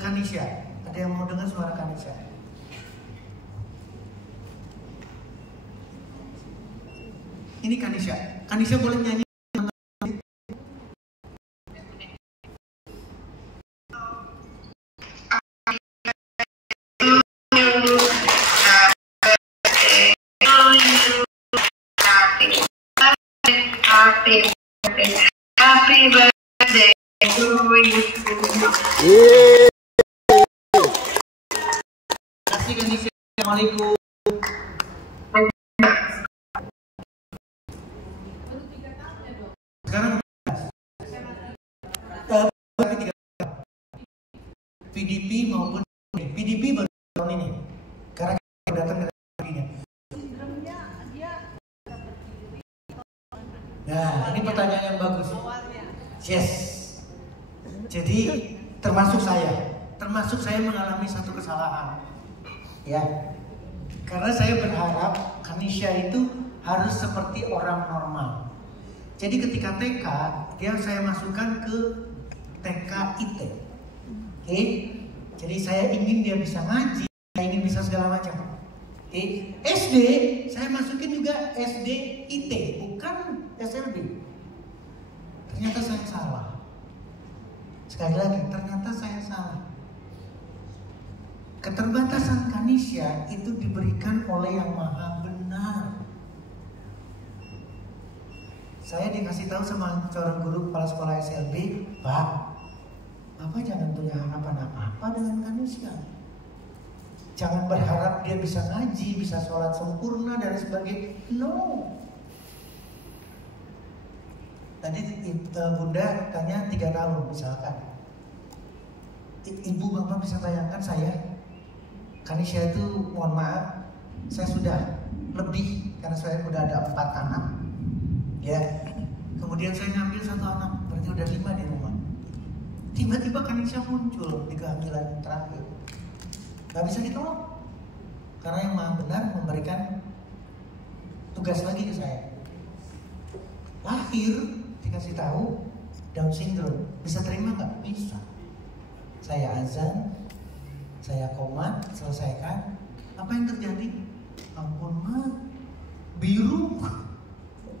Kanisha. Ada yang mau dengar suara Kanisha? Ini Kanisha. Kanisha boleh nyanyi? Happy birthday to you. Terima kasih Kanisha. Assalamualaikum. Sekarang PDP maupun PDP baru tahun ini karena kita datang dari dirinya. Nah, ini pertanyaan yang bagus. Yes. Jadi termasuk saya mengalami satu kesalahan. Ya. Karena saya berharap Kanisha itu harus seperti orang normal. Jadi ketika TK, saya masukkan ke TK IT. Oke. Jadi saya ingin dia bisa ngaji, saya ingin bisa segala macam. Oke. SD, saya masukin juga SD IT, bukan SLB. Ternyata saya salah. Sekali lagi, ternyata saya salah. Keterbatasan Kanisha itu diberikan oleh Yang Maha Benar. Saya dikasih tahu sama seorang guru kepala sekolah SLB, Pak, Bapak jangan punya harapan apa-apa dengan Kanisha. Jangan berharap dia bisa ngaji, bisa sholat sempurna dan sebagainya. No. Tadi Bunda tanya 3 tahun misalkan. Ibu Bapak bisa bayangkan saya, Kanisha itu mohon maaf, saya sudah lebih karena saya sudah ada 4 anak. Ya, kemudian saya ngambil 1 anak, berarti udah 5 di rumah. Tiba-tiba Kanisha muncul di kehamilan terakhir. Gak bisa ditolak, karena Yang Maha Benar memberikan tugas lagi ke saya. Lahir dikasih tahu Down syndrome, bisa terima nggak? Bisa. Saya azan, saya komat, selesaikan. Apa yang terjadi? Ampun mah, biru.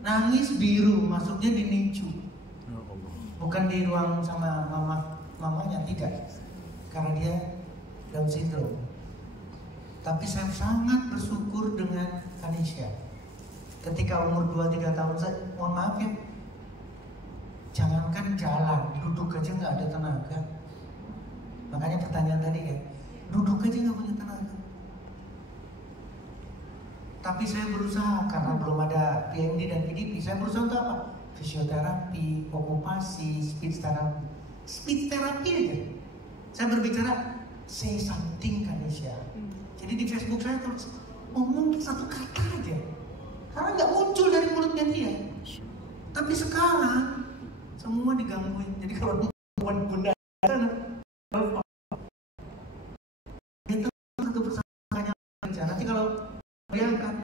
Nangis biru, masuknya di NICU. Bukan di ruang sama mamanya, tidak. Karena dia Down syndrome. Tapi saya sangat bersyukur dengan Kanisha. Ketika umur 2-3 tahun, saya mohon maaf ya, jangankan jalan, duduk aja nggak ada tenaga. Makanya pertanyaan tadi ya, duduk aja nggak punya tenaga. Tapi saya berusaha, karena belum ada PMD dan PDP, saya berusaha untuk apa? Fisioterapi, okupasi, speech therapy. Speech therapy aja. Saya berbicara, say something Kanisha. Jadi di Facebook saya terus ngomong 1 kata aja, karena nggak muncul dari mulutnya dia. Tapi sekarang semua digangguin. Jadi kalau bunda itu satu persangkanya bicara. Nanti kalau bayangkan,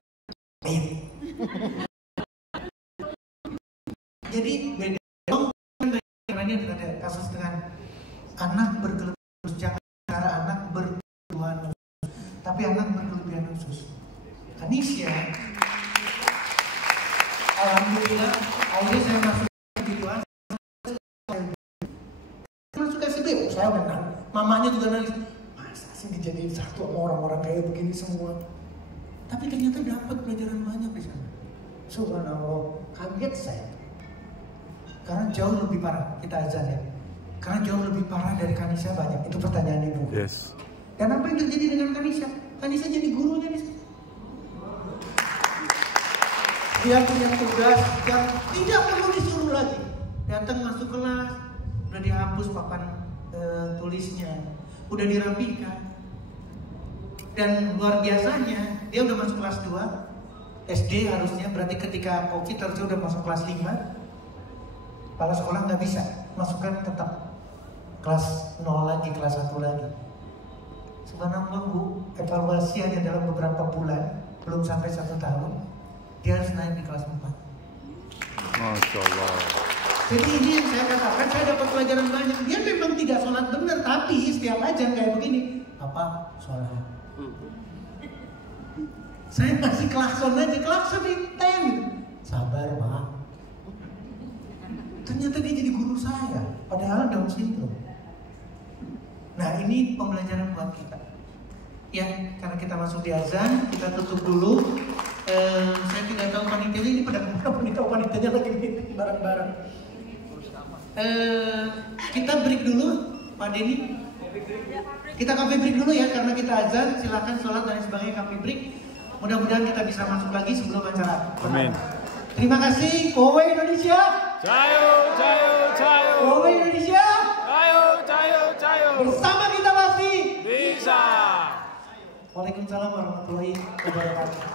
jadi beda. Karena ini ada kasus dengan anak berkelebihan usus, jangan cara anak berkebutuhan khusus, tapi anak berkelebihan khusus. Kanisha, alhamdulillah, akhirnya saya masuk kebutuhan. Masuk SLB, saya menang. Mamanya juga nangis. Masa sih dijadiin satu sama orang-orang kayak begini semua? Tapi ternyata dapat pelajaran banyak di sana. Subhanallah, kaget saya. Karena jauh lebih parah, kita azan ya. Karena jauh lebih parah dari Kanisha banyak. Itu pertanyaan ibu. Yes. Dan apa yang terjadi dengan Kanisha? Kanisha jadi gurunya di sana. Dia punya tugas yang tidak perlu disuruh lagi. Datang masuk kelas, udah dihapus papan tulisnya, udah dirapikan. Dan luar biasanya, dia udah masuk kelas 2 SD harusnya, berarti ketika COVID harusnya udah masuk kelas 5. Kepala sekolah nggak bisa, masukkan tetap kelas 0 lagi, kelas 1 lagi. Subhanallah Bu, evaluasi hanya dalam beberapa bulan, belum sampai 1 tahun, dia harus naik di kelas 4. Masya Allah. Jadi ini yang saya katakan, saya dapat pelajaran banyak. Dia memang tidak sholat benar, tapi setiap ajan kayak begini, Papa sholat. Saya masih klakson aja, klakson inten. Sabar Pak. Ternyata dia jadi guru saya, padahal Down syndrome. Nah ini pembelajaran buat kita. Ya, karena kita masuk di azan, kita tutup dulu. Saya tidak tahu panitianya ini pada panitianya lagi meeting bareng-bareng. Kita break dulu, Pak Denny. Kita coffee break dulu ya, karena kita azan. Silakan sholat dan sebagainya, coffee break. Mudah-mudahan kita bisa masuk lagi sebelum acara. Amin. Terima kasih, Kowe Indonesia. Jayo, jayo, jayo. Kowe Indonesia. Jayo, jayo, jayo. Bersama kita pasti Bisa. Waalaikumsalam warahmatullahi wabarakatuh.